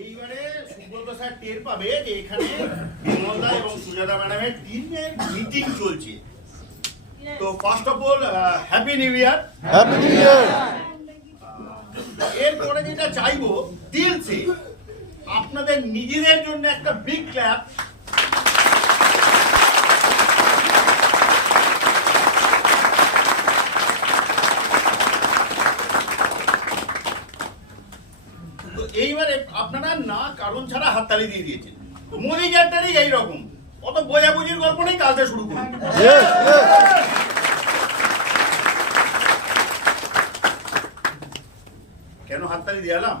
এইবারে সুব্রত স্যার টের পাবে যে এখানে বিমলদা এবং সুজাতা ম্যাডামের টিমের মিটিং চলছে। তো first of all happy new year. Happy new year. এরপরে যেটা চাইবো দিল সে আপনাদের নিজেদের জন্য একটা বিগ ক্ল্যাপ। তো এইবারে আপনারা না কারণ ছাড়া হাততালি দিয়ে দিয়েছেন। মোদি গ্যাটারই এইরকম, অত বোঝাবুঝির গল্প নেই, কাজটা শুরু করুন। কেন হাততালি দিলাম?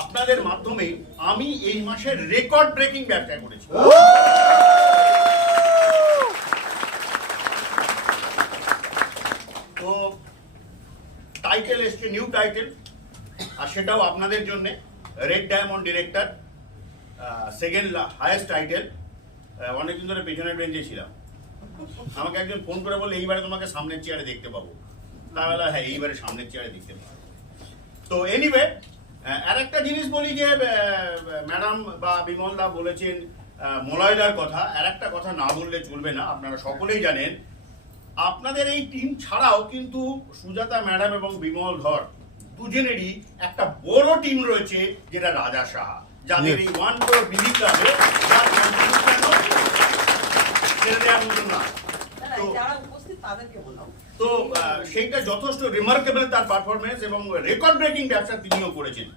আপনাদের মাধ্যমে আমি এই মাসের রেকর্ড ব্রেকিং ব্যবসা করেছি। তো টাইটেল এসছে, নিউ টাইটেল, আর সেটাও আপনাদের জন্য। Red diamond director, second highest title. অনেকদিন ধরে পেছনের বেঞ্চে ছিলাম, আমাকে একজন ফোন করে বলে এইবারে তোমাকে সামনের চেয়ারে দেখতে পাবো। তাহলে হ্যাঁ, এইবারে সামনের চেয়ারে দেখতে পাবো। তো এনিওয়ে, আর একটা জিনিস বলি যে ম্যাডাম বা বিমলদা বলেছেন মলয়দার কথা, আর একটা কথা না বললে চলবে না। আপনারা সকলেই জানেন আপনাদের এই টিম ছাড়াও কিন্তু সুজাতা ম্যাডাম এবং বিমল ধর দুজনেরই একটা বড় টিম রয়েছে, যেটা রাজা সাহা, যাদের এই 1 crore বিলি ক্লাবে তো সেইটা যথেষ্ট রিমার্কেবল তার পারফরমেন্স, এবং রেকর্ড ব্রেকিং ব্যবসা তিনিও করেছেন।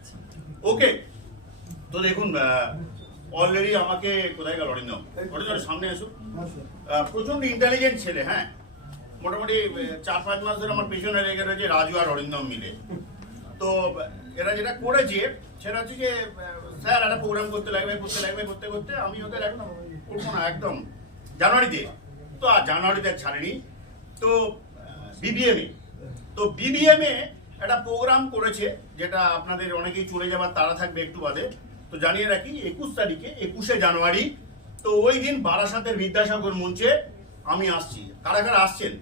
ওকে, তো দেখুন অলরেডি আমাকে কোথায় গেল অরিন্দম, সামনে এসো। প্রচন্ড ইন্টেলিজেন্ট ছেলে, হ্যাঁ, মোটামুটি 4-5 মাস ধরে আমার পেছনে লেগে রয়েছে রাজু আর অরিন্দম মিলে। তো এরা যেটা করেছে সেটা হচ্ছে যে স্যার একটা প্রোগ্রাম করতে লাগবে করতে করতে আমি ওদের এখন করবো না, একদম জানুয়ারিতে। তো জানুয়ারিতে ছাড়েনি। তো বিবিএমে একটা প্রোগ্রাম করেছে, যেটা আপনাদের অনেকেই চলে যাবার তারা থাকবে একটু বাদে। তো জানিয়ে রাখি 21 তারিখে, 21শে জানুয়ারি। তো ওই দিন বারাসাতের বিদ্যাসাগর মঞ্চে আমি আসছি। কারা কারা আসছেন?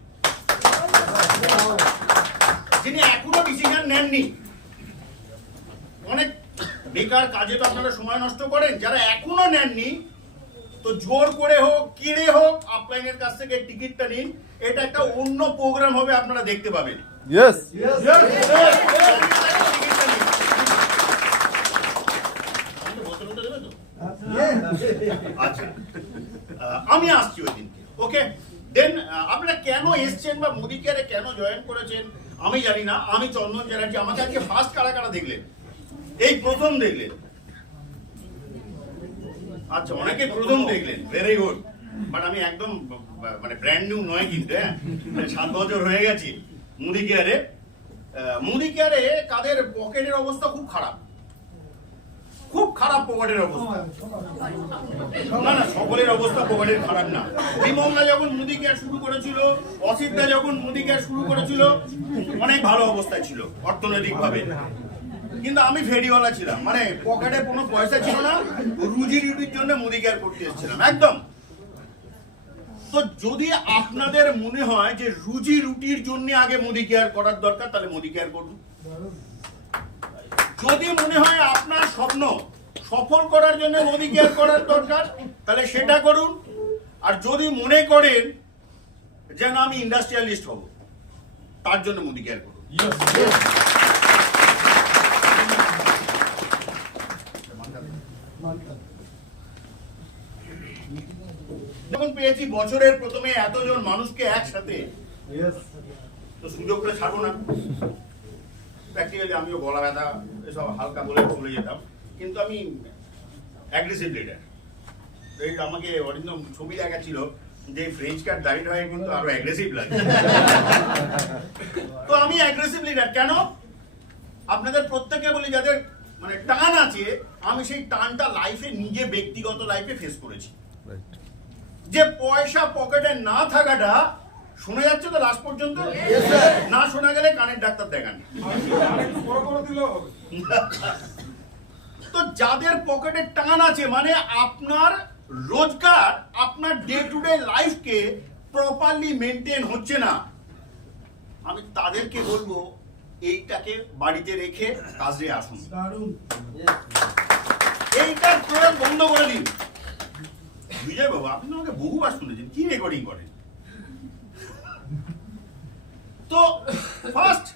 যিনি এখনো ডিসিশন নেননি, অনেক বেকার কাজে তো আপনারা সময় নষ্ট করেন, যারা এখনো নেননি তো জোর করে হোক কিনে হোক আপলাইনের কাছ থেকে টিকিটটা নিন। এটা একটা অন্য প্রোগ্রাম হবে, আপনারা দেখতে পাবেন। আচ্ছা, আমি আসছি ওই দিনকে। ওকে, দেন আপনারা কেন এসছেন বা মোদি কেয়ারে কেন জয়েন করেছেন আমি জানি না। আমি চন্দন চ্যাটার্জি, আমাকে আজকে ফার্স্ট কারা কারা দেখলেন? এই প্রথম দেখলেন? আচ্ছা, অনেকে প্রথম দেখলেন, ভেরি গুড। বাট আমি একদম মানে ব্র্যান্ড নিউ নয় কিন্তু, হ্যাঁ, 7 বছর হয়ে গেছে মোদি কেয়ারে। মোদি কেয়ারে কাদের পকেটের অবস্থা খুব খারাপ, খুব খারাপ পকেটের অবস্থা। না না, সকলের অবস্থা পকেটের খারাপ না। বিমলদা যখন মোদি কেয়ার শুরু করেছিল, অসিতদা যখন মোদি কেয়ার শুরু করেছিল, অনেক ভালো অবস্থায় ছিল অর্থনৈতিক ভাবে। কিন্তু আমি ফেরিওয়ালা ছিলাম, মানে পকেটে কোনো পয়সা ছিল না, রুজি রুটির জন্য মোদি কেয়ার করতে এসেছিলাম একদম। তো যদি আপনাদের মনে হয় যে রুজি রুটির জন্য আগে মোদি কেয়ার করার দরকার, তাহলে মোদি কেয়ার করুন। যদি মনে হয় আপনার স্বপ্ন সফল করার জন্য মোদি কেয়ার করার দরকার, তাহলে সেটা করুন। আর যদি মনে করেন যে না আমি ইন্ডাস্ট্রিয়ালিস্ট হব, তার জন্য মোদি কেয়ার করুন। যখন পেয়েছি বছরের প্রথমে এতজন মানুষকে একসাথে, তো সুযোগটা ছাড়বো না। প্র্যাকটিক্যালি আমিও গলা ব্যথা এসব হালকা বলে চলে যেতাম, কিন্তু আমি অ্যাগ্রেসিভ লিডার। এই আমাকে অরিন্দম ছবি দেখাচ্ছিল যে ফ্রেঞ্চ কাট দাড়িটা হয় কিন্তু আরো অ্যাগ্রেসিভ লাগে। তো আমি অ্যাগ্রেসিভ লিডার কেন? আপনাদের প্রত্যেকে বলি যাদের মানে টান আছে, আমি সেই টানটা লাইফে, নিজে ব্যক্তিগত লাইফে ফেস করেছি। যে পয়সা পকেটে না থাকাটা, শোনা যাচ্ছে তো লাস্ট পর্যন্ত? না শোনা গেলে কানের ডাক্তার দেখান। তো যাদের পকেটে টান আছে, মানে আপনার রোজগার আপনার ডে টু ডে লাইফকে প্রপারলি মেনটেন হচ্ছে না, আমি তাদেরকে বলবো এইটাকে বাড়িতে রেখে কাজে আসুন। এইটার প্রয়োগ বন্ধ করে দিন। বিজয় বাবু, আপনি আমাকে বহুবার শুনেছেন, কি রেকর্ডিং করেন? তো ফার্স্ট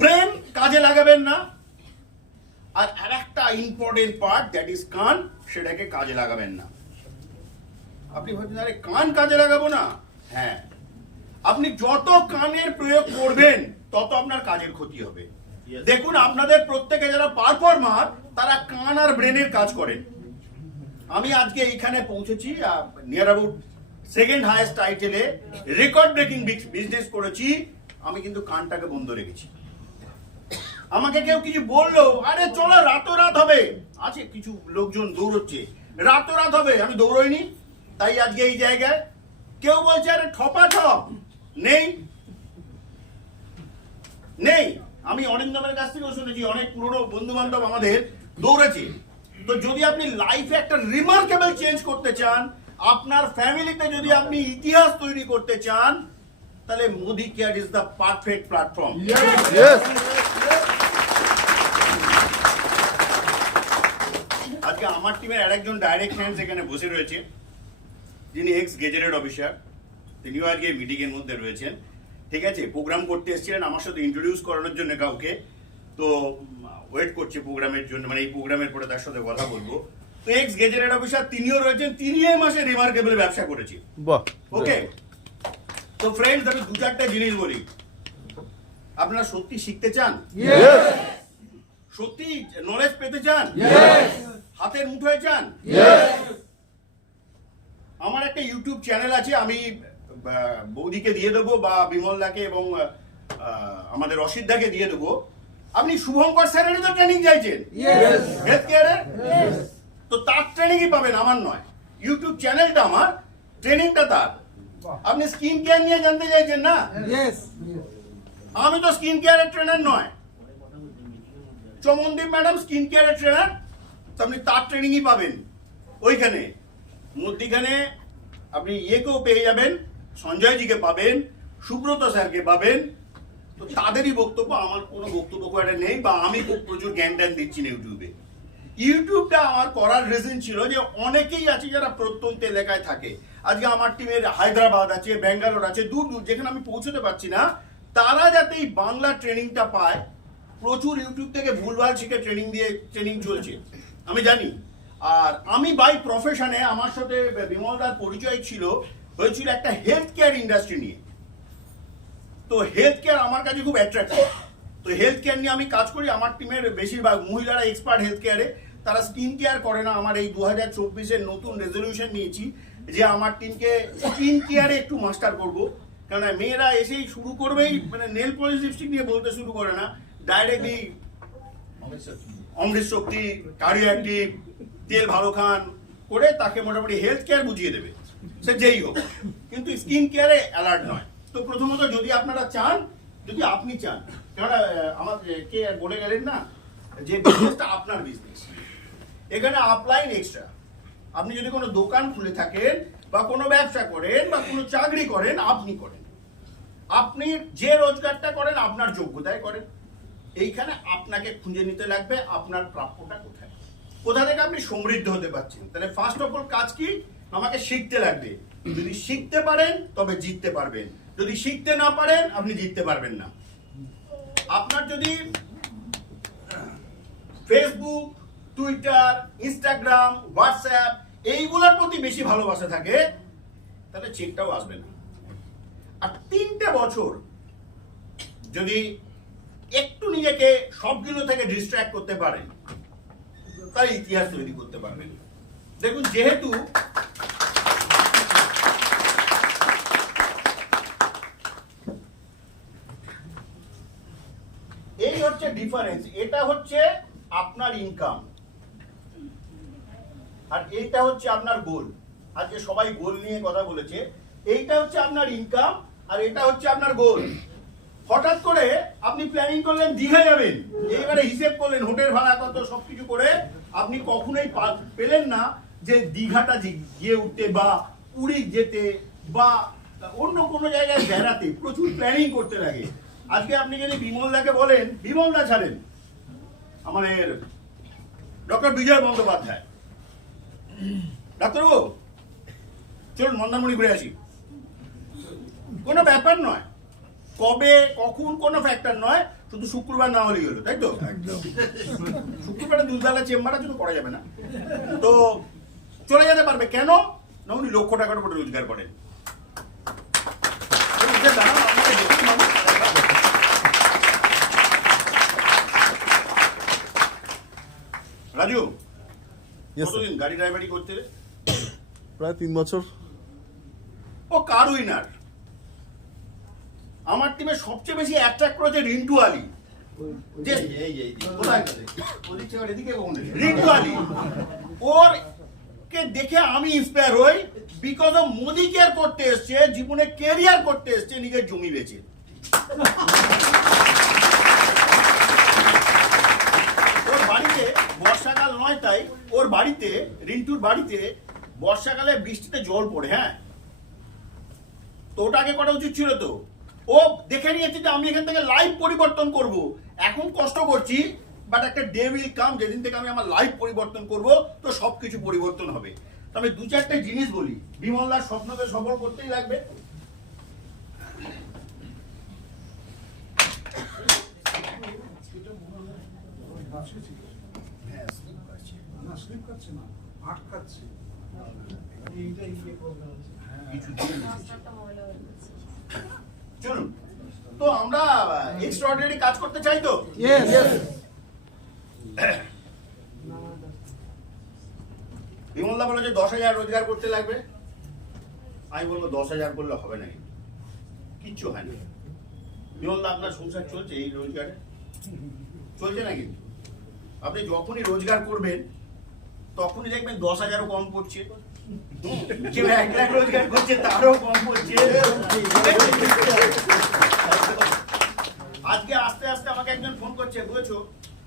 ব্রেন কাজে লাগাবেন না, আর আরেকটা ইম্পর্টেন্ট পার্ট দ্যাট ইজ কান, সেটাকে কাজে লাগাবেন না। আপনি ভাবছেন আরে কান কাজে লাগাবো না? হ্যাঁ, আপনি যত কানের প্রয়োগ করবেন তত আপনার কাজের ক্ষতি হবে। দেখুন, আপনাদের প্রত্যেকে যারা পারফর্মার তারা কান আর ব্রেনের কাজ করেন। আমি আজকে এইখানে পৌঁছেছি নিয়ার অ্যাবাউট সেকেন্ড হাইয়েস্ট টাইটেলে, রেকর্ড ব্রেকিং বিজনেস করেছি, আমি কিন্তু কানটাকে বন্ধ রেখেছি। আমাকে কেউ কিছু বললো, আরে চলো রাতোরাত হবে, আছে কিছু লোকজন দৌড়চ্ছে, রাতোরাত হবে, আমি দৌড়ইনি, তাই আজকে এই জায়গায়। কেউ বলছে আরে ঠপাঠপ নেই নেই, আমি অরিন্দমের কাছ থেকেও শুনেছি, অনেক পুরনো বন্ধু বান্ধব আমাদের দৌড়েছে। তো যদি আপনি লাইফে একটা রিমার্কেবল চেঞ্জ করতে চান, আপনার ফ্যামিলিতে যদি আপনি ইতিহাস তৈরি করতে চান, তাহলে Modi care is the perfect platform. আজকে আমার টিমের আরেকজন ডাইরেক্ট হ্যান্ড এখানে বসে রয়েছে, যিনি এক্স গেজেটেড অফিসার, তিনিও আজকে মিটিং এর মধ্যে রয়েছেন। ঠিক আছে, প্রোগ্রাম করতে এসেছিলেন আমার সাথে ইন্ট্রোডিউস করানোর জন্য কাউকে, তো ওয়েট করছে প্রোগ্রামের জন্য, মানে এই প্রোগ্রামের পরে তার সাথে কথা বলবো। তো এক্স গেজেটেড অফিসার তিনিও রয়েছেন, তিনি এই মাসে রিমার্কেবল ব্যবসা করেছে। ওকে, তো ফ্রেন্ডস, আমি দু চারটা জিনিস বলি। আপনারা সত্যি শিখতে চান? সত্যি নলেজ পেতে চান? হাতের মুঠোয় চান? আমার একটা ইউটিউব চ্যানেল আছে, আমি বৌদিকে দিয়ে দেবো বা বিমলদাকে এবং আমাদের অসিতদাকে দিয়ে দেবো। আপনি শুভঙ্কর স্যারেরও তো ট্রেনিং চাইছেন হেলথ কেয়ারের, তো তার ট্রেনিংই পাবেন, আমার নয়। ইউটিউব চ্যানেলটা আমার, ট্রেনিংটা তার। আপনি স্কিন কেয়ার নিয়ে জানতে চাইছেন না? আমি তো স্কিন কেয়ারের ট্রেনার নয়, চমনদীপ ম্যাডাম স্কিন কেয়ারের ট্রেনার, তো আপনি তার ট্রেনিংই পাবেন ওইখানে। মধ্যিখানে আপনি ইয়েকেও পেয়ে যাবেন, সঞ্জয়জিকে পাবেন, সুব্রত স্যারকে পাবেন। তো তাদেরই বক্তব্য, আমার কোনো বক্তব্য করাটা নেই, বা আমি খুব প্রচুর জ্ঞান ট্যান দিচ্ছি না ইউটিউবে। ইউটিউবটা আমার করার রিজন ছিল যে অনেকেই আছে যারা প্রত্যন্ত এলাকায় থাকে। আজকে আমার টিমের হায়দ্রাবাদ আছে, ব্যাঙ্গালোর আছে, দূর দূর যেখানে আমি পৌঁছতে পারছি না, তারা যাতে এই বাংলা ট্রেনিংটা পায়। প্রচুর ইউটিউব থেকে ভুলভাল শিখে ট্রেনিং চলছে, আমি জানি। আর আমি বাই প্রফেশনে, আমার সাথে বিমলদার পরিচয় হয়েছিল একটা হেলথ কেয়ার ইন্ডাস্ট্রি নিয়ে। তো হেলথ কেয়ার আমার কাছে খুব অ্যাট্রাক্টিভ। তো হেলথ কেয়ার নিয়ে আমি কাজ করি। আমার টিমের বেশিরভাগ মহিলারা এক্সপার্ট হেলথ কেয়ারে, তারা স্কিন কেয়ার করে না। আমার এই 2024-এর নতুন রেজলিউশন নিয়েছি যে আমার টিমকে স্কিন কেয়ারে একটু মাস্টার করব। কারণ মেয়েরা এসেই শুরু করবেই, মানে নেল পলিশ লিপস্টিক নিয়ে বলতে শুরু করে না, ডাইরেক্টলি অমৃত শক্তি, কার্ডিও অ্যাক্টিভ, তেল ভালো খান করে তাকে মোটামুটি হেলথ কেয়ার বুঝিয়ে দেবে, সে যেই হোক, কিন্তু স্কিন কেয়ারে অ্যালার্ট নয়। তো প্রথমত যদি আপনারা চান, যদি আপনি চান, কারণ আমার কে বলে গেলেন না যে বিজনেসটা আপনার বিজনেস, এখানে আপলাইন এক্সট্রা। আপনি যদি কোনো দোকান খুলে থাকেন বা কোনো ব্যবসা করেন বা কোনো চাকরি করেন, আপনি করেন, আপনি যে রোজগারটা করেন আপনার যোগ্যতায় করেন। এইখানে আপনাকে খুঁজে নিতে লাগবে আপনার প্রাপ্যটা কোথায়, কোথা থেকে আপনি সমৃদ্ধ হতে পারছেন। তাহলে ফার্স্ট অফ অল কাজ কি? আমাকে শিখতে লাগবে। যদি শিখতে পারেন তবে জিততে পারবেন, যদি শিখতে না পারেন আপনি জিততে পারবেন না। আপনার যদি ফেসবুক, টুইটার, ইনস্টাগ্রাম, হোয়াটসঅ্যাপ এইগুলোর প্রতি বেশি ভালোবাসা থাকে, তাহলে চেকটাও আসবে না। আর 3টে বছর যদি একটু নিজেকে সবগুলো থেকে ডিস্ট্র্যাক্ট করতে পারেন, তাহলে ইতিহাস তৈরি করতে পারবেন। দেখুন, যেহেতু এই হচ্ছে ডিফারেন্স, এটা হচ্ছে আপনার ইনকাম আর এইটা হচ্ছে আপনার গোল। আজকে সবাই গোল নিয়ে কথা বলেছে। এইটা হচ্ছে আপনার ইনকাম আর এটা হচ্ছে আপনার গোল। হঠাৎ করে আপনি প্ল্যানিং করলেন দীঘা যাবেন, এইবারে হিসেব করলেন হোটেল ভাড়া কত, সবকিছু করে আপনি কখনোই পেলেন না যে দীঘাটা গিয়ে উঠতে বা পুরী যেতে বা অন্য কোনো জায়গায় বেড়াতে। প্রচুর প্ল্যানিং করতে লাগে। আজকে আপনি যদি বিমলদাকে বলেন, বিমলদা ছাড়েন, আমাদের ডক্টর বিজয় বন্দ্যোপাধ্যায়, ডাক্তারবাবু চলুন মন্দারমণি ঘুরে আসি, কোনো ব্যাপার নয়, কবে কখন কোনো ফ্যাক্টর নয়, শুধু শুক্রবার না হলেই হলো, তাই তো? শুক্রবারে দুবেলা চেম্বার আছে তো করা যাবে না, তো চলে যেতে পারবে। কেন না, উনি লক্ষ টাকার উপরে রোজগার করেন। রাজু, কতদিন গাড়ি ড্রাইভারি করতে? প্রায় 3 বছর। ও কার উইনার? আমার টিমে সবচেয়ে বেশি অ্যাট্রাক্ট করেছে রিন্টু আলী। যে রিন্টু আলী, ওর কে দেখে আমি ইন্সপায়ার হই, বিকজ অফ মোদি কেয়ার করতে এসছে, জীবনে কেরিয়ার করতে এসছে, নিজের জমি বেচে। ওর বাড়িতে বর্ষাকাল নয়, তাই ওর বাড়িতে, রিন্টুর বাড়িতে বর্ষাকালে বৃষ্টিতে জল পড়ে। হ্যাঁ, তো ওটা আগে করা উচিত ছিল। তো ও দেখে নিয়েছে যে আমি এখান থেকে লাইফ পরিবর্তন করব। এখন কষ্ট করছি, বাট একটা ডে উইল কাম, যেদিন থেকে আমি আমার লাইফ পরিবর্তন করব, তো সবকিছু পরিবর্তন হবে। তবে দু চারটে জিনিস বলি, বিমলদার স্বপ্নকে সফল করতেই লাগবে। চলুন, তো আমরা এক্সট্রাঅর্ডিনারি কাজ করতে চাই তো। বিমলদা বলে যে 10,000 রোজগার করতে লাগবে। আমি বলবো 10,000 করলে হবে না, কিচ্ছু হয় না। বিমলদা, আপনার সংসার চলছে এই রোজগারে? চলছে না? কিন্তু আপনি যখনই রোজগার করবেন তখনই দেখবেন 10,000ও কম পড়ছে, কেউ 1 লাখ রোজগার করছে তারও কম পড়ছে। আজকে আস্তে আস্তে আমাকে একজন ফোন করছে, বুঝেছো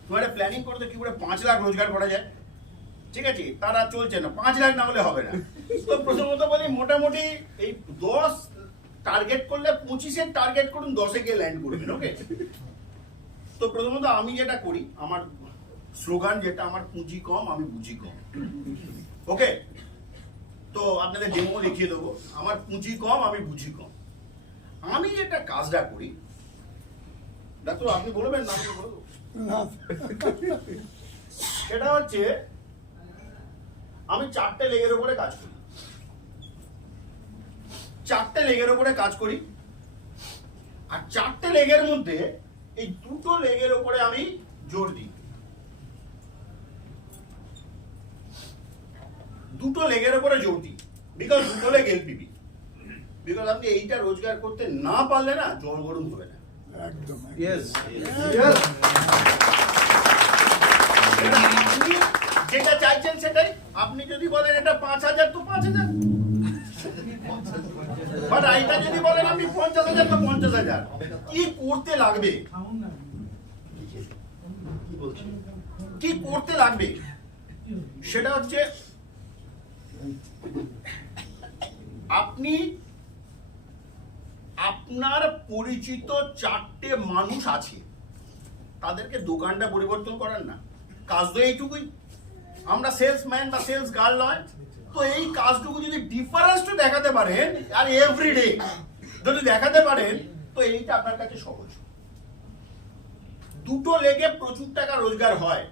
তোমার প্ল্যানিং করতে কি করে 5 লাখ রোজগার করা যায়। ঠিক আছে, তারা চলছে না, 5 লাখ না হলে হবে না। তো প্রথমত বলি, মোটামুটি এই 10 টার্গেট করলে 25-এর টার্গেট করুন, 10-এ গিয়ে ল্যান্ড করবেন। ওকে, তো প্রথমত আমি যেটা করি, আমার স্লোগান যেটা, আমার পুঁজি কম আমি বুঝি কম। ওকে, তো আপনাদের ডেমো লিখিয়ে দেবো, আমার পুঁজি কম আমি বুঝি কম। আমি যেটা কাজটা করি, ডাক্তার আপনি বলবেন না, আমি বলবো, সেটা হচ্ছে আমি 4টে লেগের উপরে কাজ করি। 4টে লেগের উপরে কাজ করি, আর 4টে লেগের মধ্যে এই 2টো লেগের উপরে আমি জোর দিই। 2টো লেগের উপরে জোর দিই, বিকজ 2টো লেগ এলপিপি। বিকজ আপনি এইটা রোজগার করতে না পারলে না, জল গরম হবে না। একদম। আপনি যেটা চাইছেন সেটাই। আপনি যদি বলেন এটা 5,000 তো 5,000, বাট এইটা যদি বলেন আপনি 50,000 তো 50,000। কি করতে লাগবে, কি করতে লাগবে সেটা হচ্ছে, আপনি আপনার পরিচিত 4টে মানুষ আছে, তাদেরকে দোকানটা পরিবর্তন করার না, কাজ তো এইটুকুই। আমরা সেলসম্যান বা সেলস গার্ল নয়, তো এই কাজটুকু যদি ডিফারেন্সটা দেখাতে পারেন, আর এভরিডে যদি দেখাতে পারেন, তো এইটা আপনার কাছে সহজ। 2টো লেগে প্রচুর টাকা রোজগার হয়।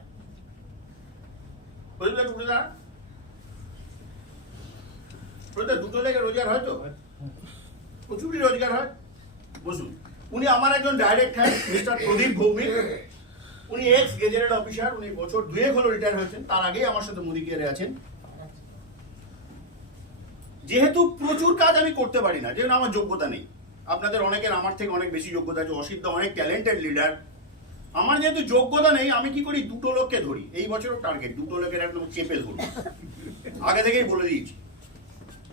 দুটো লেগে রোজগার হয়, তো প্রচুরই রোজগার হয়। বসুন, উনি আমার একজন ডাইরেক্ট হ্যান্ড, মিস্টার প্রদীপ ভৌমিক। উনি এক্স গেজেটেড অফিসার, উনি বছর 2 হলো রিটায়ার হয়েছেন, তার আগেই আমার সাথে মোদি কেয়ারে আছেন। যেহেতু প্রচুর কাজ আমি করতে পারি না, যেহেতু আমার যোগ্যতা নেই, আপনাদের অনেকের আমার থেকে অনেক বেশি যোগ্যতা আছে, অসিদ্ধ অনেক ট্যালেন্টেড লিডার। আমার যেহেতু যোগ্যতা নেই, আমি কি করি, 2টো লোককে ধরি। এই বছরও টার্গেট 2টো লোকের একদম চেপে ধরি, আগে থেকেই বলে দিয়েছি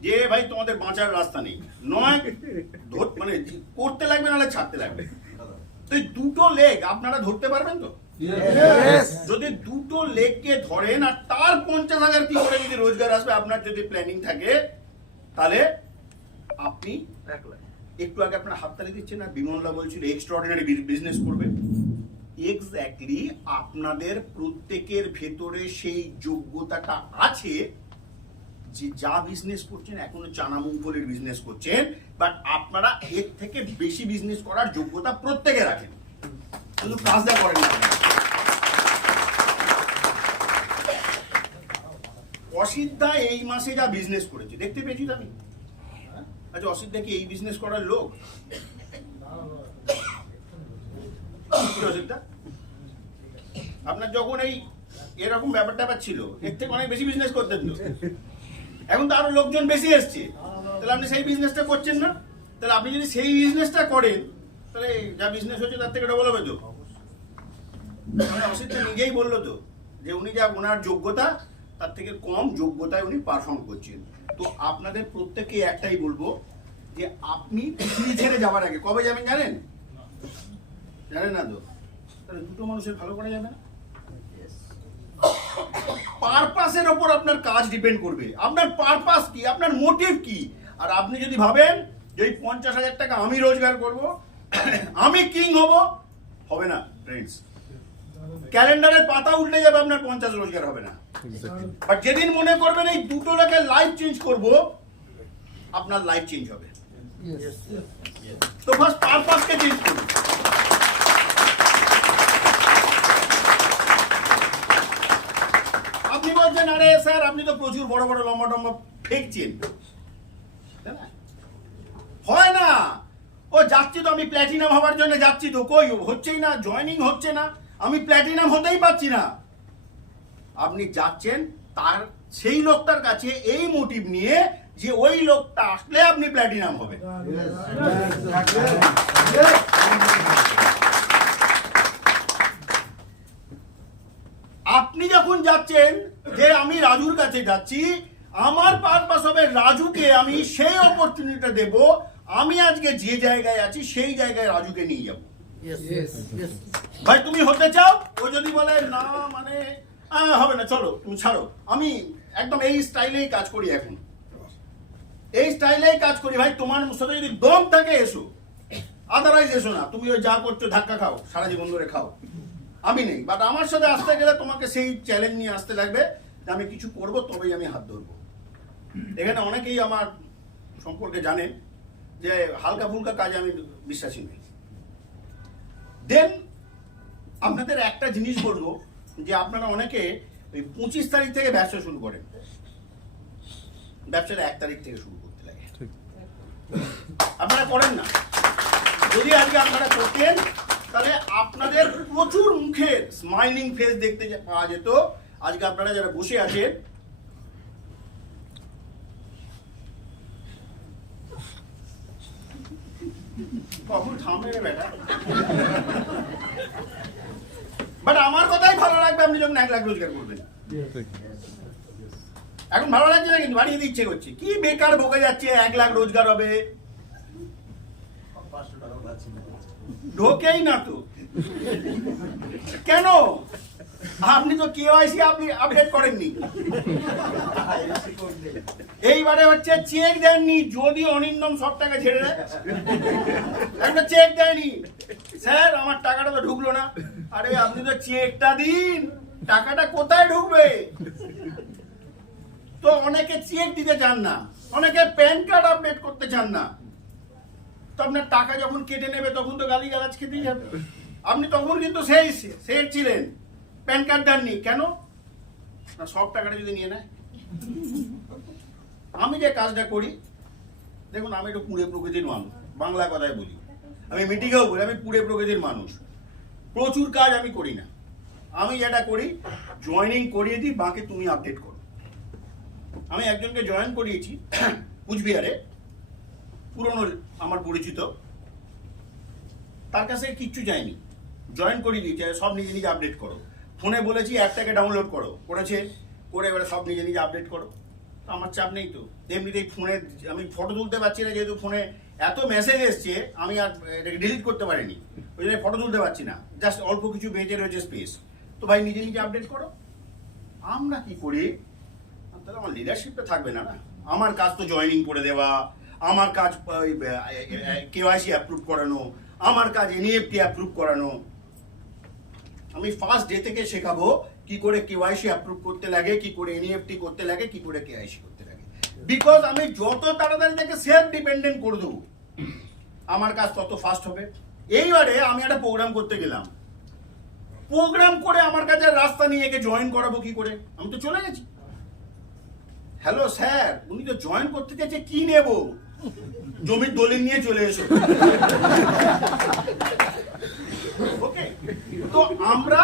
যে ভাই তোমাদের বাঁচার রাস্তা নেই, নয় মানে করতে লাগবে, নাহলে ছাড়তে লাগবে। তো এই 2টো লেগ আপনারা ধরতে পারবেন তো? যদি 2টো লেগকে ধরেন, আর তার 50,000 কি করে যদি রোজগার আসবে, আপনার যদি প্ল্যানিং থাকে, তাহলে আপনি একটু আগে আপনারা হাততালি দিচ্ছেন আর বিমলদা বলছিল এক্সট্রাঅর্ডিনারি বিজনেস করবে। এক্স্যাক্টলি আপনাদের প্রত্যেকের ভেতরে সেই যোগ্যতাটা আছে যে যা বিজনেস করছেন, এখনো চানা মুগফলির বিজনেস করছেন, বাট আপনারা এর থেকে বেশি বিজনেস করার যোগ্যতা প্রত্যেকে রাখেন, শুধু কাজটা করেন না। অসিদ্ধা এই মাসে যা বিজনেস করেছে দেখতে পেয়েছি তো আমি। আচ্ছা, অসিদ্ধা কি এই বিজনেস করার লোক? অসিদ্ধা আপনার যখন এই এরকম ব্যাপারটা ছিল, এর থেকে অনেক বেশি বিজনেস করতেন তো। এখন তো আরো লোকজন বেশি এসছে, তাহলে আপনি সেই বিজনেসটা করছেন না। তাহলে আপনি যদি সেই বিজনেসটা করেন, তাহলে যা বিজনেস হচ্ছে তার থেকে ডবল হবে তো। অসিদ্ধা নিজেই বললো তো যে উনি যা ওনার যোগ্যতা তার থেকে কম যোগ্যতায় উনি পারফর্ম করছেন। তো আপনাদের প্রত্যেককে একটাই বলবো যে আপনি পৃথিবী ছেড়ে যাওয়ার আগে কবে যাবেন জানেন? জানেন না তো? তাহলে দুটো মানুষের ভালো করা যাবে না? পারপাসের ওপর আপনার কাজ ডিপেন্ড করবে। আপনার পারপাস কি, আপনার মোটিভ কি। আর আপনি যদি ভাবেন যে এই 50,000 টাকা আমি রোজগার করব, আমি কিং হব, হবে না ফ্রেন্ডস। ক্যালেন্ডারের পাতা উল্টে যাবে, আপনার 50 রোজগার হবে না। বাট যেদিন মনে করবেন এই 2 লাখের লাইফ চেঞ্জ করব, আপনার লাইফ চেঞ্জ হবে। তো ফার্স্ট পারপাসকে চেঞ্জ করুন। আপনি বলছেন আরে স্যার আপনি তো প্রচুর বড় বড় লম্বা টম্বা ফেকছেন, হয় না। ও যাচ্ছি তো, আমি প্ল্যাটিনাম হওয়ার জন্য যাচ্ছি তো, কই হচ্ছেই না, জয়েনিং হচ্ছে না, আমি প্ল্যাটিনাম হতেই পারছি না। আপনি যাচ্ছেন তার সেই লোকটার কাছে এই মোটিভ নিয়ে যে ওই লোকটা আসলে আপনি প্ল্যাটিনাম হবে। আপনি যখন যাচ্ছেন যে আমি রাজুর কাছে যাচ্ছি, আমার পারপাস হবে রাজুকে আমি সেই অপরচুনিটিটা দেব, আমি আজকে যে জায়গায় আছি সেই জায়গায় রাজুকে নিয়ে যাব। ভাই তুমি হতে চাও? ও যদি বলে না মানে হবে না, চলো তুমি ছাড়ো, আমি একদম এই স্টাইলেই কাজ করি, এখন এই স্টাইলেই কাজ করি। ভাই তোমার সাথে যদি দম থাকে এসো, আদারওয়াইজ এসো না। তুমি ওই যা করছো ধাক্কা খাও, সারা জীবন ধরে খাও, আমি নেই। বাট আমার সাথে আসতে গেলে তোমাকে সেই চ্যালেঞ্জ নিয়ে আসতে লাগবে যে আমি কিছু করব, তবেই আমি হাত ধরবো। এখানে অনেকেই আমার সম্পর্কে জানে যে হালকা ফুলকা কাজে আমি বিশ্বাসী নই। দেন আপনাদের একটা জিনিস বলবো যে আপনারা অনেকে ওই 25 তারিখ থেকে ব্যবসা শুরু করেন, ব্যবসাটা 1 তারিখ থেকে শুরু করতে লাগে। আপনারা করেন না। যদি আজকে আপনারা করতেন তাহলে আপনাদের প্রচুর মুখের স্মাইলিং ফেস দেখতে পাওয়া যেত। আজকে আপনারা যারা বসে আছেন, কখন থামবে রে বেটা। বাট আমার কথাই ভালো লাগবে আপনি যখন 1 লাখ রোজগার করবেন। এখন ভালো লাগছে না, কিন্তু বাড়িয়ে দিচ্ছে করছে কি বেকার বকে যাচ্ছে 1 লাখ রোজগার হবে, ঢোকেই না তো। কেন? আপনি তো কেওয়াইসি আপনি আপডেট করেননি। এইবারে হচ্ছে চেক দেননি, যদি অনিন্দম সব টাকা ছেড়ে দেয়, একটা চেক দেয়নি, স্যার আমার টাকাটা তো ঢুকলো না। আরে আপনি তো চেকটা দিন, টাকাটা কোথায় ঢুকবে? তো অনেকে চেক দিতে চান না, অনেকে প্যান কার্ড আপডেট করতে চান না। তো আপনার টাকা যখন কেটে নেবে তখন তো গালিগালাজ খেতেই যাবে। আপনি তখন কিন্তু সেই সেট ছিলেন, প্যান কার্ড দেননি কেন? না সব টাকাটা যদি নিয়ে নেয়। আমি যে কাজটা করি, দেখুন আমি একটু পুড়ে প্রকৃতির মানুষ, বাংলা কথায় বলি, আমি মিটিংয়েও বলি আমি পুড়ে প্রকৃতির মানুষ। প্রচুর কাজ আমি করি না, আমি যেটা করি জয়েনিং করিয়ে দিই, বাকি তুমি আপডেট করো। আমি একজনকে জয়েন করিয়েছি কুচবিহারে, পুরনো আমার পরিচিত, তার কাছে কিচ্ছু চাইনি, জয়েন করিয়ে দিয়েছে, সব নিজে নিজে আপডেট করো। ফোনে বলেছি অ্যাপটাকে ডাউনলোড করো, করেছে, করে এবারে সব নিজে নিজে আপডেট করো। তো আমার চাপ নেই তো, এমনিতেই ফোনে আমি ফটো তুলতে পারছি না, যেহেতু ফোনে এত মেসেজ এসছে আমি আর এটাকে ডিলিট করতে পারিনি, ওই জন্য ফটো তুলতে পারছি না, জাস্ট অল্প কিছু বেঁচে রয়েছে স্পেস। তো ভাই নিজে নিজে আপডেট করো। আমরা কি করি, তাহলে আমার লিডারশিপটা থাকবে না, না আমার কাজ তো জয়েনিং করে দেওয়া, আমার কাজ কেওয়াইসি অ্যাপ্রুভ করানো, আমার কাজ এনইএফটি অ্যাপ্রুভ করানো। আমি ফার্স্ট ডে থেকে শেখাবো কি করে কেওয়াইসি অ্যাপ্রুভ করতে লাগে, কি করে এনইএফটি করতে লাগে, কি করে কেওয়াইসি করতে লাগে। বিকজ আমি যত তাড়াতাড়ি থেকে সেলফ ডিপেন্ডেন্ট করে দেবো, আমার কাজ তত ফাস্ট হবে। এইবারে আমি একটা প্রোগ্রাম করতে গেলাম, প্রোগ্রাম করে আমার কাছে রাস্তা নিয়ে একে জয়েন করাবো কি করে? আমি তো চলে গেছি। হ্যালো স্যার, উনি তো জয়েন করতে চাইছে, কি নেব? জমির দলিল নিয়ে চলে এসো। ওকে, তো আমরা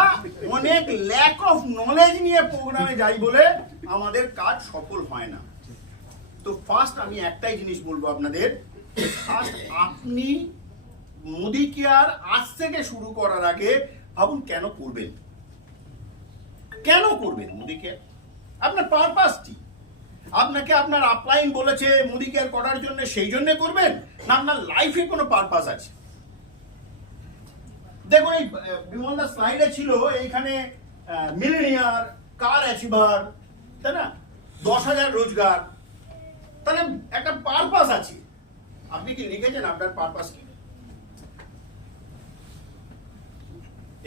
অনেক ল্যাক অফ নলেজ নিয়ে প্রোগ্রামে যাই বলে আমাদের কাজ সফল হয় না। তো ফার্স্ট আমি একটাই জিনিস বলবো আপনাদের, ফার্স্ট আপনি মোদি কেয়ার আজ থেকে শুরু করার আগে ভাবুন কেন করবেন, কেন করবেন মোদি কেয়ার, আপনার পারপাস কি? আপনাকে আপনার আপলাইন বলেছে মোদি কেয়ার করার জন্য, সেই জন্য করবেন, না আপনার লাইফে কোনো পারপাস আছে? দেখুন এই বিমলদার স্লাইডে ছিল এইখানে মিলেনিয়ার, কার অ্যাচিভার, তাই না, 10,000 রোজগার, তাহলে একটা পারপাস আছে। আপনি কি লিখেছেন আপনার পারপাস কি?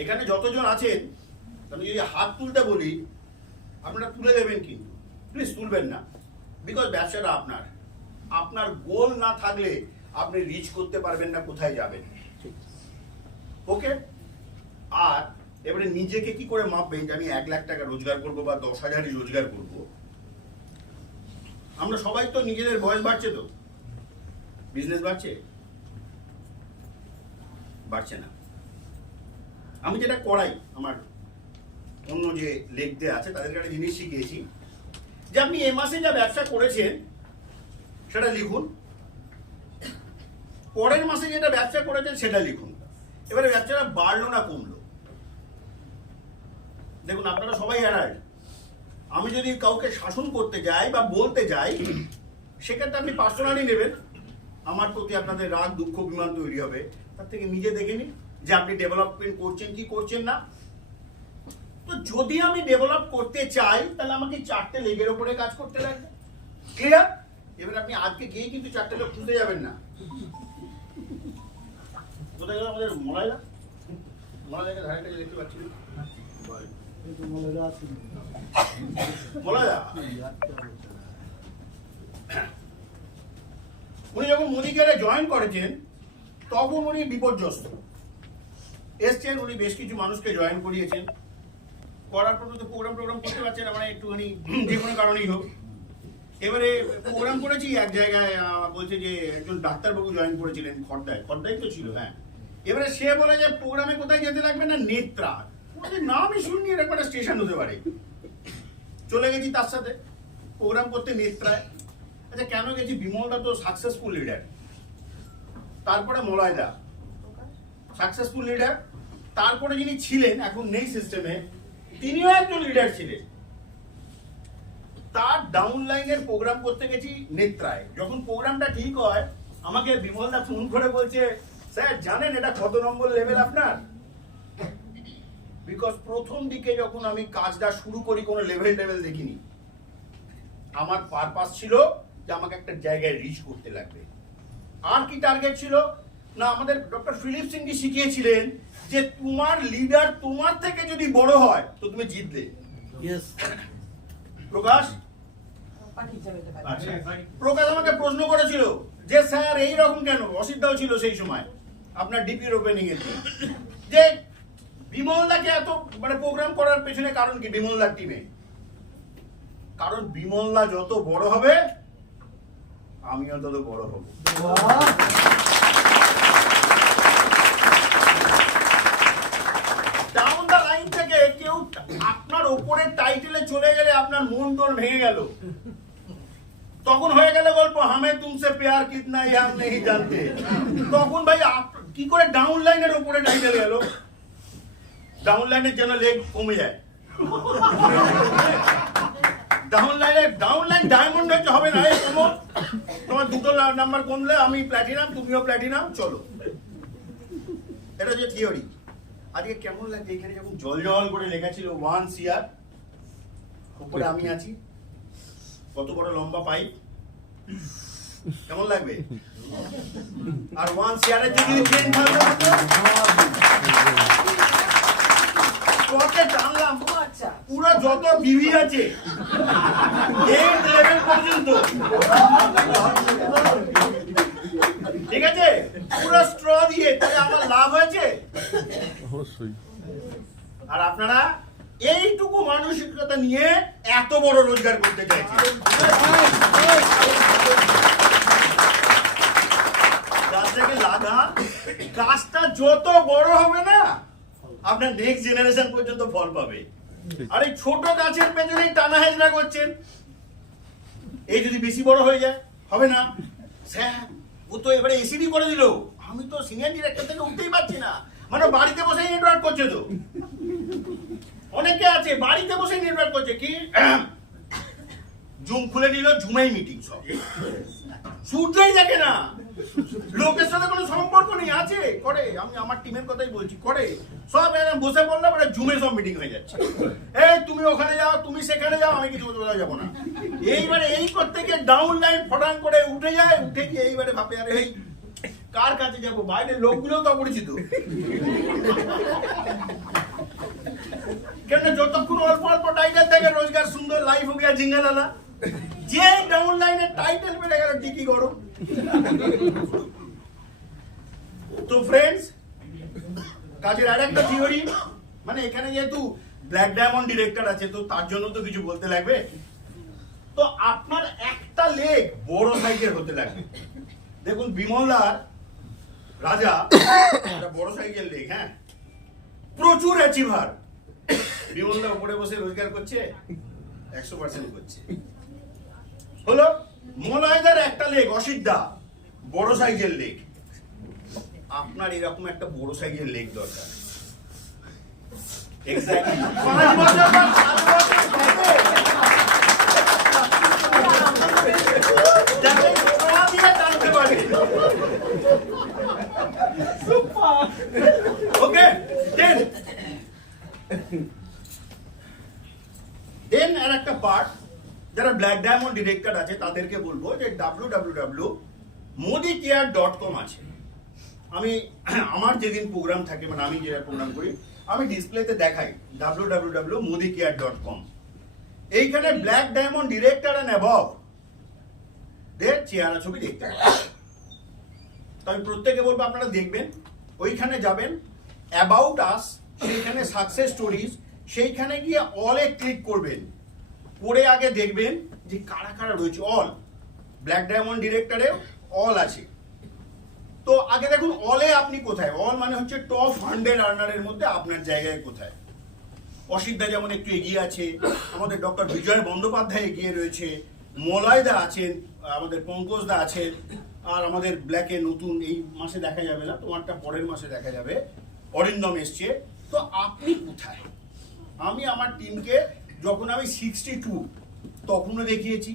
এখানে যতজন আছেন আমি যদি হাত তুলতে বলি আপনারা তুলে দেবেন, কিন্তু প্লিজ তুলবেন না, বিকজ ব্যবসাটা আপনার। আপনার গোল না থাকলে আপনি রিচ করতে পারবেন না কোথায় যাবেন। ওকে, আর এবারে নিজেকে কি করে মাপবেন যে আমি 1 লাখ টাকা রোজগার করবো বা 10,000 রোজগার করব? আমরা সবাই তো নিজেদের বয়স বাড়ছে, তো বিজনেস বাড়ছে, বাড়ছে না। আমি যেটা করাই, আমার অন্য যে লেখতে আছে তাদেরকে একটা জিনিস শিখিয়েছি যে আপনি এ মাসে যা ব্যবসা করেছেন সেটা লিখুন, পরের মাসে যেটা ব্যবসা করেছেন সেটা লিখুন। এবারে ব্যবসাটা বাড়লো না কমলো? দেখুন আপনারা সবাই অ্যাডাল্ট, আমি যদি কাউকে শাসন করতে যাই বা বলতে যাই সেক্ষেত্রে আপনি পার্সোনালি নেবেন, আমার প্রতি আপনাদের রাগ দুঃখ বিমান তৈরি হবে। তার থেকে নিজে দেখে নিন যে আপনি ডেভেলপমেন্ট করছেন কি করছেন না। তো যদি আমি ডেভেলপ করতে চাই তাহলে আমাকে 4টে লেগের উপরে কাজ করতে লাগবে। ক্লিয়ার? এবার আপনি আজকে গিয়ে কিন্তু 4টে লেগ খুঁজতে যাবেন না। কোথায় গেল আমাদের মলাইদা? মলাইদাকে ধারে কাছে দেখতে পাচ্ছি না। মলাইদা উনি যখন মোদি কেয়ারে জয়েন করেছেন তখন উনি বিপর্যস্ত এসছেন, উনি বেশ কিছু মানুষকে জয়েন করিয়েছেন, করার পর তো প্রোগ্রাম করতে পারছেন না, মানে একটুখানি যে কোনো কারণেই হোক। এবারে প্রোগ্রাম করেছি এক জায়গায়, বলছে যে একজন ডাক্তারবাবু জয়েন করেছিলেন খড়দাই তো ছিল, হ্যাঁ। এবারে সে বলে যে প্রোগ্রামে কোথায় যেতে লাগবে না, নেত্রা। নামই শুনিনি, এরকম একটা স্টেশন হতে পারে। চলে গেছি তার সাথে প্রোগ্রাম করতে নেত্রায়। আচ্ছা কেন গেছি? বিমলদা তো সাকসেসফুল লিডার, তারপরে মলয়দা সাকসেসফুল লিডার, তারপরে যিনি ছিলেন এখন নেই সিস্টেমে তিনিও একজন লিডার ছিলেন। তার ডাউন লাইনের প্রোগ্রাম করতে গেছি নেত্রায়। যখন প্রোগ্রামটা ঠিক হয় আমাকে বিমলদা ফোন করে বলছে, স্যার জানেন এটা কত নম্বর লেভেল আপনার? বিকজ প্রথম দিকে যখন আমি কাজটা শুরু করি কোনো লেভেল দেখিনি, আমার পারপাস ছিল যে আমাকে একটা জায়গায় রিচ করতে লাগবে। আর কি টার্গেট ছিল না, আমাদের ডক্টর ফিলিপ সিং জি শিখিয়েছিলেন যে তোমার লিডার তোমার থেকে যদি বড় হয় তো তুমি জিতলে। প্রকাশ প্রকাশ আমাকে প্রশ্ন করেছিল যে স্যার এই রকম কেন? অসিদ্ধাও ছিল সেই সময় আপনার ডিপির ওপেনিং এর, যে বিমলদাকে এত মানে প্রোগ্রাম করার পেছনে কারণ কি? বিমলদার টিমে, কারণ বিমলদা যত বড় হবে আমিও তত বড় হব। ডাউন দা লাইন থেকে কেউ আপনার উপরের টাইটেলে চলে গেলে আপনার মন তোর ভেঙে গেল, তখন হয়ে গেল গল্প হামে তুমসে প্যার কিতনা ইয়ে হাম নেহি জানতে। তখন ভাই কি করে ডাউন লাইনের উপরে টাইটেল গেল? ডাউন লাইনের জন্য লেগ কমে যায়। ডাউন লাইন ডায়মন্ড হচ্ছে হবে না, তোমার দুটো নাম্বার কমলে আমি প্ল্যাটিনাম, তুমিও প্ল্যাটিনাম, চলো। এটা যে থিওরি। আজকে কেমন লাগছে এখানে যখন জল করে লেখা ছিল 1 CR, উপরে আমি আছি, কত বড় লম্বা পাইপ, কেমন লাগবে? আর ওয়ান শেয়ারের যদি ট্রেন থাকবে টানলাম পুরো যত বিভি আছে এই লেভেল পর্যন্ত, ঠিক আছে, পুরো স্ট্র দিয়ে, তাহলে আমার লাভ হয়েছে অবশ্যই। আর আপনারা এইটুকু মানসিকতা নিয়ে এত বড় রোজগার করতে চাইছেন। গাছটাকে লাগান, গাছটা যত বড় হবে না আপনার নেক্সট জেনারেশন পর্যন্ত ফল পাবে। আর এই ছোট গাছের পেছনেই টানা হেজরা করছেন, এই যদি বেশি বড় হয়ে যায় হবে না। স্যার ও তো এবারে এসিডি করে দিল, আমি তো সিনিয়র ডিরেক্টর থেকে উঠতেই পারছি না। মানে বাড়িতে বসেই নেটওয়ার্ক করছে তো, অনেকে আছে বাড়িতে বসে নেটওয়ার্ক করছে, কি জুম খুলে নিল, জুমেই মিটিং, সব সূর্যই দেখে না, লোকের সাথে কোনো সম্পর্ক নেই, আছে করে, আমি আমার টিমের কথাই বলছি, করে সব বসে বললাম জুমে সব মিটিং হয়ে যাচ্ছে। এই তুমি ওখানে যাও, তুমি সেখানে যাও, আমি কিছু কোথাও যাবো না। এইবারে এই করতে গিয়ে ডাউন লাইন ফটান করে উঠে যায়, উঠে গিয়ে এইবারে ভাবে আরে এই কার কাছে যাবো, বাইরের লোকগুলো তো অপরিচিত। কেন যতক্ষণ অল্প অল্প টাইটেল থেকে রোজগার সুন্দর লাইফ হয়ে গিয়া জিঙ্গালালা, যে ডাউন লাইনের টাইটেল বেড়ে গেল টিকি গরম। তো ফ্রেন্ডস, কাজের আর একটা থিওরি, মানে এখানে যেহেতু ব্ল্যাক ডায়মন্ড ডিরেক্টর আছে তো তার জন্য তো কিছু বলতে লাগবে। তো আপনার একটা লেগ বড় সাইজের হতে লাগবে। দেখুন বিমলার রাজা একটা বড় সাইজের লেগ, হ্যাঁ, প্রচুর অ্যাচিভার। বিমলদা উপরে বসে রোজগার করছে, 100% করছে। হলো মলয়দার একটা লেগ, অসিদ্ধা বড় সাইজের লেগ। আপনার এরকম একটা বড় সাইজের লেগ দরকার। এক্স্যাক্টলি 5 বছর বা 7 বছর পরে যাতে পা দিয়ে টানতে পারে। ওকে, দেন আর একটা পার্ট, যারা ব্ল্যাক ডায়মন্ড ডিরেক্টর আছে তাদেরকে বলবো যে www.modicare.com আছে। আমি আমার যেদিন প্রোগ্রাম থাকে, মানে আমি যেটা প্রোগ্রাম করি, আমি ডিসপ্লেতে দেখাই www.modicare.com। এইখানে black diamond director and above দের চেহারা ছবি দেখতে পাবেন। তো আমি প্রত্যেকে বলবো আপনারা দেখবেন, ওইখানে যাবেন, অ্যাবাউট আস, সেইখানে সাকসেস স্টোরিজ, সেইখানে গিয়ে অলে ক্লিক করবেন, করে আগে দেখবেন যে কারা কারা রয়েছে। অল ব্ল্যাক ডায়মন্ড ডিরেক্টরে অল আছে, তো আগে দেখুন অলে আপনি কোথায়। অল মানে হচ্ছে টপ 100 আর্নারের মধ্যে আপনার জায়গায় কোথায়। অসিদ্ধা যেমন একটু এগিয়ে আছে, আমাদের ডক্টর বিজয় বন্দ্যোপাধ্যায় এগিয়ে রয়েছে, মলয়দা আছেন, আমাদের পঙ্কজদা আছেন, আর আমাদের ব্ল্যাকে নতুন এই মাসে দেখা যাবে না, তোমারটা পরের মাসে দেখা যাবে, অরিন্দম এসছে। তো আপনি কোথায়? আমি আমার টিমকে যখন আমি 62 তখনও দেখিয়েছি,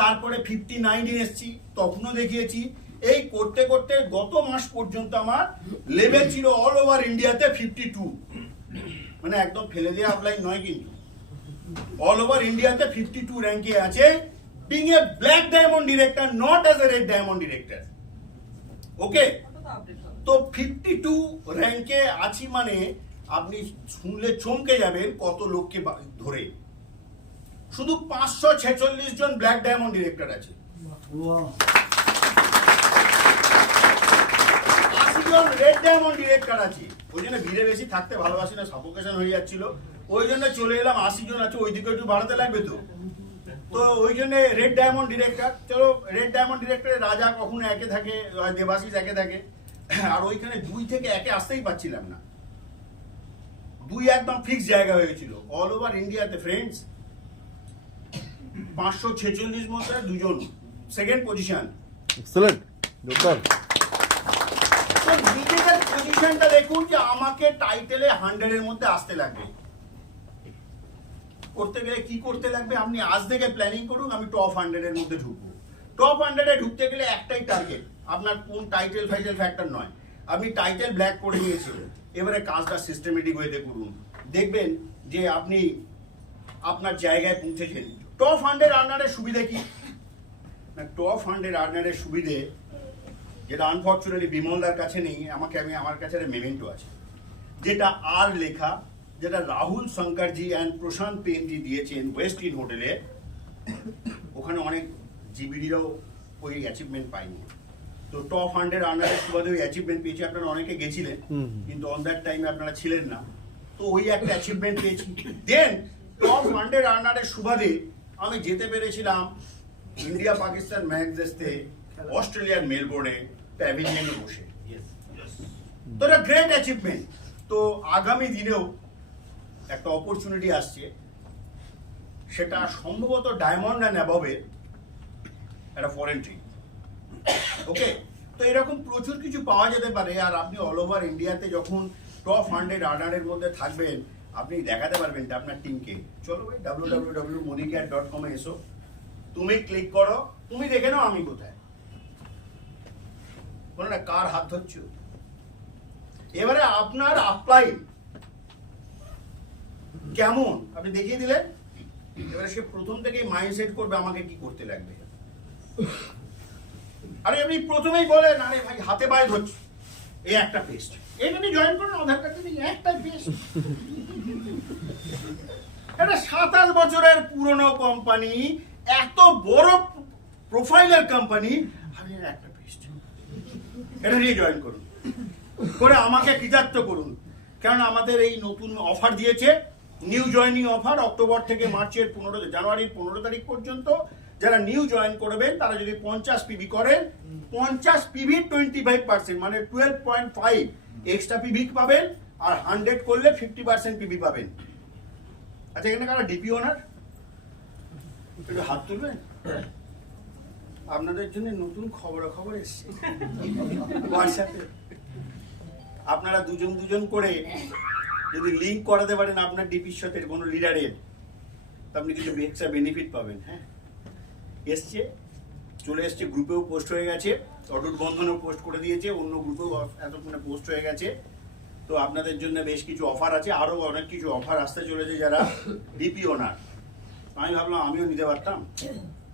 তারপরে 59 এসেছি তখনও দেখিয়েছি। এই করতে করতে গত মাস পর্যন্ত আমার লেভেল ছিল অল ওভার ইন্ডিয়াতে 52, মানে একদম ফেলে দেওয়া আপলাইন নয়, কিন্তু অল ওভার ইন্ডিয়াতে 52 র্যাঙ্কে আছে, being a black diamond director, not as a red diamond director. Okay, তো 52 র্যাঙ্কে আছি মানে আপনি শুনলে চমকে যাবেন কত লোককে ধরে। শুধু 546 জন ব্ল্যাক ডায়মন্ড ডিরেক্টর আছে, 80 জন রেড ডায়মন্ড ডিরেক্টর আছে। ওই জন্য ভিড়ে বেশি থাকতে ভালোবাসি না, সাফোকেশন হয়ে যাচ্ছিল, ওই জন্য চলে এলাম। 80 জন আছে, ওইদিকে একটু বাড়াতে লাগবে তো, তো ওই জন্য রেড ডায়মন্ড ডিরেক্টর। চলো, রেড ডায়মন্ড ডিরেক্টরে রাজা কখনো একে থাকে, দেবাশিস একে থাকে, আর ওইখানে 2 থেকে একে আসতেই পারছিলাম না, 2 একদম ফিক্স জায়গা হয়েছিল অল ওভার ইন্ডিয়াতে। ফ্রেন্ডস, 546 মধ্যে 2 জন সেকেন্ড পজিশন। এক্সেলেন্ট, জোরদার। তো নিজেদের পজিশনটা দেখুন যে আমাকে টাইটেলে 100 এর মধ্যে আসতে লাগবে। করতে গেলে কি করতে লাগবে, আপনি আজ থেকে প্ল্যানিং করুন, আমি টপ 100 এর মধ্যে ঢুকবো। টপ 100 এ ঢুকতে গেলে একটাই টার্গেট, আপনার কোন টাইটেল ফাইটেল ফ্যাক্টর নয়। আপনি টাইটেল ব্ল্যাক করে নিয়েছিলেন, এবারে কাজটা সিস্টেমেটিক ওয়েতে করুন, দেখবেন যে আপনি আপনার জায়গায় পৌঁছেছেন। টপ 100 আর্নারের সুবিধা কি, টপ ফান্ডের আর্নারের সুবিধে যেটা আনফর্চুনেটলি বিমলদার কাছে নেই, আমার কাছে মেমেন্টো আছে, যেটা আর লেখা, যেটা রাহুল শঙ্করজি অ্যান্ড প্রশান্ত পেনজি দিয়েছেন ওয়েস্ট ইন হোটেলে। ওখানে অনেক জিবিডিরাও ওই অ্যাচিভমেন্ট পায়নি। তো টপ ফান্ডের আন্ডারের সুবাদে ওই অ্যাচিভমেন্ট পেয়েছি। আপনারা অনেকে গেছিলেন, কিন্তু অন দ্যাট টাইমে আপনারা ছিলেন না, তো ওই একটা অ্যাচিভমেন্ট পেয়েছি। দেন টপ ফান্ডের আন্ডারের সুবাদে আমি যেতে পেরেছিলাম ইন্ডিয়া পাকিস্তান ম্যাচ দেখতে অস্ট্রেলিয়ার মেলবোর্নে প্যাভিলিয়নে বসে। তো এটা গ্রেট অ্যাচিভমেন্ট। তো আগামী দিনেও একটা অপরচুনিটি আসছে, সেটা সম্ভবত ডায়মন্ড অ্যান্ড অ্যাবভের একটা ফরেন ট্রিপ। ওকে, তো এরকম প্রচুর কিছু পাওয়া যেতে পারে। আর আপনি অল ওভার ইন্ডিয়াতে যখন টপ ফান্ডেড আর্নারের মধ্যে থাকবেন, আপনি দেখাতে পারবেন আপনার টিমকে। চলো ভাই www.modicare.com এ এসো, তুমি ক্লিক করো, তুমি দেখে নাও আমি কোথায়, বলো না কার হাত ধরছ। এবারে আপনার অ্যাপ্লাই কেমন আপনি দেখিয়ে দিলেন, এবারে সে প্রথম থেকেই মাইন্ডসেট করবে আমাকে কি করতে লাগবে। আরে আপনি প্রথমেই বলেন, আরে ভাই হাতে পায়ে ধরছি, এই একটা পেস্ট, এই আপনি জয়েন করুন, আধার কার্ডে নেই একটা পেস্ট। এটা 27 বছরের পুরনো কোম্পানি, এত বড় প্রোফাইলের কোম্পানি, আরে একটা পেস্ট, এটা নিয়ে জয়েন করুন, করে আমাকে কৃতার্থ করুন। কারণ আমাদের এই নতুন অফার দিয়েছে, নিউ জয়েনিং অফার, অক্টোবর থেকে মার্চের জানুয়ারির 15 তারিখ পর্যন্ত। যারা নিউ জয়েন করবেন তারা যদি 50 পিবি করেন, 50 পিবি 25%, মানে 12.5 এক্সট্রা পিবি পাবেন। আর 100 করলে 50% পিবি পাবেন। আচ্ছা, এখানে কারা ডিপি ওনার, একটু হাত তুলবেন। আপনাদের জন্য নতুন খবর এসছে হোয়াটসঅ্যাপে। আপনারা দুজন করে যদি লিঙ্ক করাতে পারেন আপনার ডিপির সাথে কোনো লিডারের, তো আপনি কিছু এক্সট্রা বেনিফিট পাবেন। হ্যাঁ, এসছে, চলে এসছে, গ্রুপেও পোস্ট হয়ে গেছে, অটুট বন্ধনেও পোস্ট করে দিয়েছে, অন্য গ্রুপেও এতক্ষণে পোস্ট হয়ে গেছে। তো আপনাদের জন্য বেশ কিছু অফার আছে, আরো অনেক কিছু অফার আসতে চলেছে যারা ডিপি ওনার। আমি ভাবলাম আমিও নিতে পারতাম,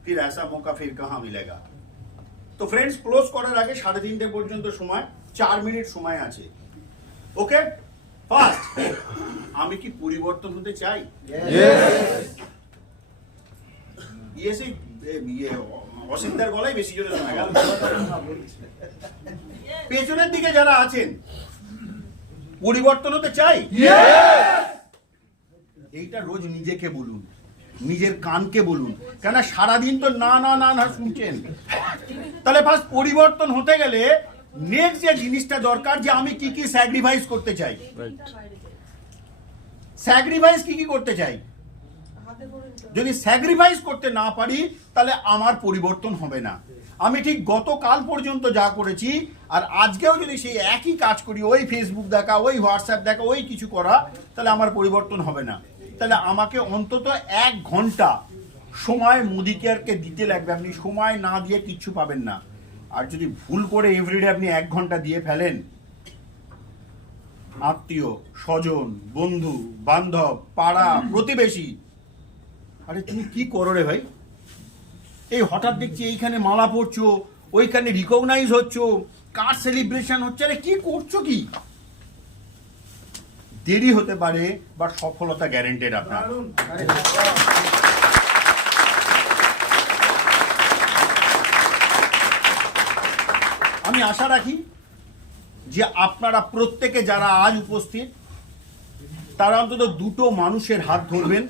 ফির ऐसा मौका फिर कहाँ मिलेगा। তো ফ্রেন্ডস, ক্লোজ করার আগে 3:30 পর্যন্ত সময়, 4 মিনিট সময় আছে। ওকে, ফার্স্ট, আমি কি পরিবর্তন হতে চাই? ইয়েসই অসিন্দার গলায় বেশি জোরে শোনা গেল। পেছনের দিকে যারা আছেন, পরিবর্তন হতে চাই? এইটা রোজ নিজেকে বলুন, নিজের কানকে বলুন, কেন সারাদিন তো না না না না শুনছেন। তাহলে ফার্স্ট পরিবর্তন হতে গেলে নেক্সট যে জিনিসটা দরকার, যে আমি কি কি স্যাক্রিফাইস করতে চাই। স্যাক্রিফাইস কি কি করতে চাই? যদি স্যাক্রিফাইস করতে না পারি তাহলে আমার পরিবর্তন হবে না। আমি ঠিক গতকাল পর্যন্ত যা করেছি আর আজকেও যদি সেই একই কাজ করি, ওই ফেসবুক দেখা, ওই হোয়াটসঅ্যাপ দেখা, ওই কিছু করা, তাহলে আমার পরিবর্তন হবে না। তাহলে আমাকে অন্তত 1 ঘন্টা সময় মোদি কেয়ারকে দিতে লাগবে। আপনি সময় না দিয়ে কিচ্ছু পাবেন না। আর যদি ভুল করে এভরিডে আপনি 1 ঘন্টা দিয়ে ফেলেন, আত্মীয় স্বজন, বন্ধু বান্ধব, পাড়া প্রতিবেশী, আরে তুমি কি করো রে ভাই, এই হঠাৎ দেখছি এইখানে মালা পড়ছো, ওইখানে রিকগনাইজ হচ্ছ, কার সেলিব্রেশন হচ্ছে, আরে কি করছো কি? দেরি হতে পারে, বাট সফলতা গ্যারেন্টেড আপনার। আমি আশা রাখি যে আপনারা প্রত্যেকে যারা আজ উপস্থিত, তারা অন্তত 2টো মানুষের হাত ধরবেন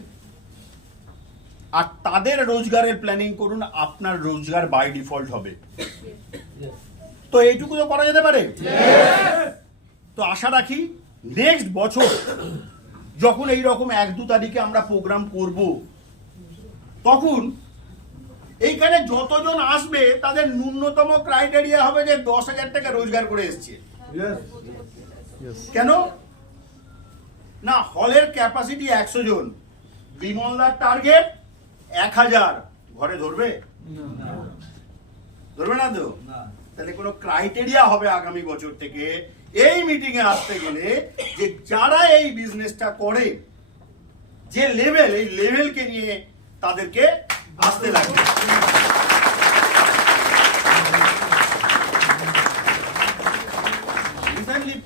আর তাদের রোজগারের প্ল্যানিং করুন। আপনার রোজগার বাই ডিফল্ট হবে। তো এইটুকু তো করা যেতে পারে। তো আশা রাখি নেক্সট বছর যখন এইরকম 1-2 তারিখে আমরা প্রোগ্রাম করব, তখন এইখানে যতজন আসবে তাদের ন্যূনতম ক্রাইটেরিয়া হবে যে 10,000 টাকা রোজগার করে এসছে। কেন না? হলের ক্যাপাসিটি 100 জন, বিমলদার টার্গেট 1000, ঘরে ধরবে? ধরবে না তো? তাহলে কোনো ক্রাইটেরিয়া হবে আগামী বছর থেকে এই মিটিং এ আসতে গেলে, যে যারা এই বিজনেসটা করে, যে লেভেল, এই লেভেলকে নিয়ে তাদেরকে আসতে লাগবে।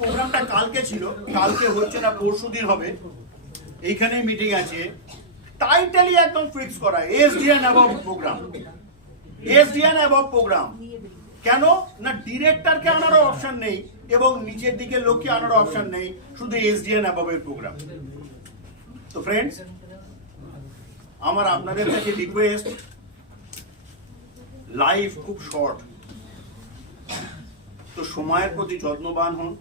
প্রোগ্রামটা কালকে ছিল, কালকে হচ্ছে না পরশুদিন হবে, এইখানে মিটিং আছে, টাইটেলই একদম ফিক্স করা SDN above program, SDN above program. কেন না ডিরেক্টরকে আনারও অপশন নেই এবং নিচের দিকে লোককে আনারও অপশন নেই, শুধু এসডিএন অ্যাবভ এর প্রোগ্রাম। তো ফ্রেন্ডস, আমার আপনাদের কাছে রিকোয়েস্ট, লাইফ খুব শর্ট, তো সময়ের প্রতি যত্নবান হন।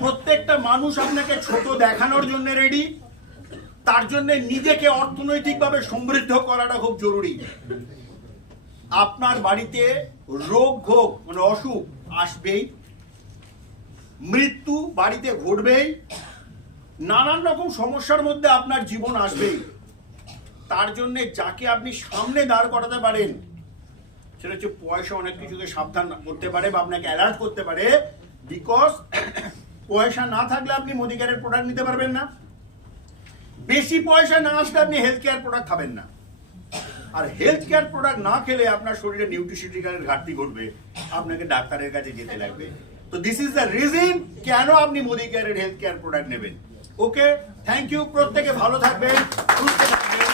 প্রত্যেকটা মানুষ আপনাকে ছোট দেখানোর জন্য রেডি, তার জন্য নিজেকে অর্থনৈতিকভাবে সমৃদ্ধ করাটা খুব জরুরি। আপনার বাড়িতে রোগ ভোগ মানে অসুখ আসবেই, মৃত্যু বাড়িতে ঘটবেই, নানান রকম সমস্যার মধ্যে আপনার জীবন আসবেই। তার জন্য যাকে আপনি সামনে দাঁড় করাতে পারেন, সেটা হচ্ছে পয়সা অনেক কিছুকে সাবধান করতে পারে বা আপনাকে অ্যালার্ট করতে পারে। বিকজ পয়সা না থাকলে আপনি মুদিখানার প্রোডাক্ট নিতে পারবেন না, বেশি পয়সা না আসলে আপনি হেলথ কেয়ার প্রোডাক্ট খাবেন না, আর হেলথ কেয়ার প্রোডাক্ট না খেলে আপনার শরীরে নিউট্রিশনিক্যালের ঘাটতি ঘটবে, আপনাকে ডাক্তারের কাছে যেতে লাগবে। তো দিস ইজ দ্য রিজন কেন আপনি মুদিখানার হেলথ কেয়ার প্রোডাক্ট নেবেন। ওকে, থ্যাংক ইউ। প্রত্যেকে ভালো থাকবেন, সুস্থ থাকবেন।